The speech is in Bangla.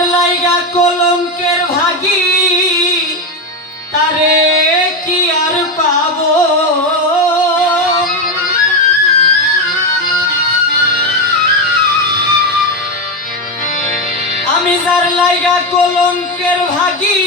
যার লাইগা কলঙ্কের ভাগি তারে কি আর পাব? আমি যার লাইগা কলঙ্কের ভাগি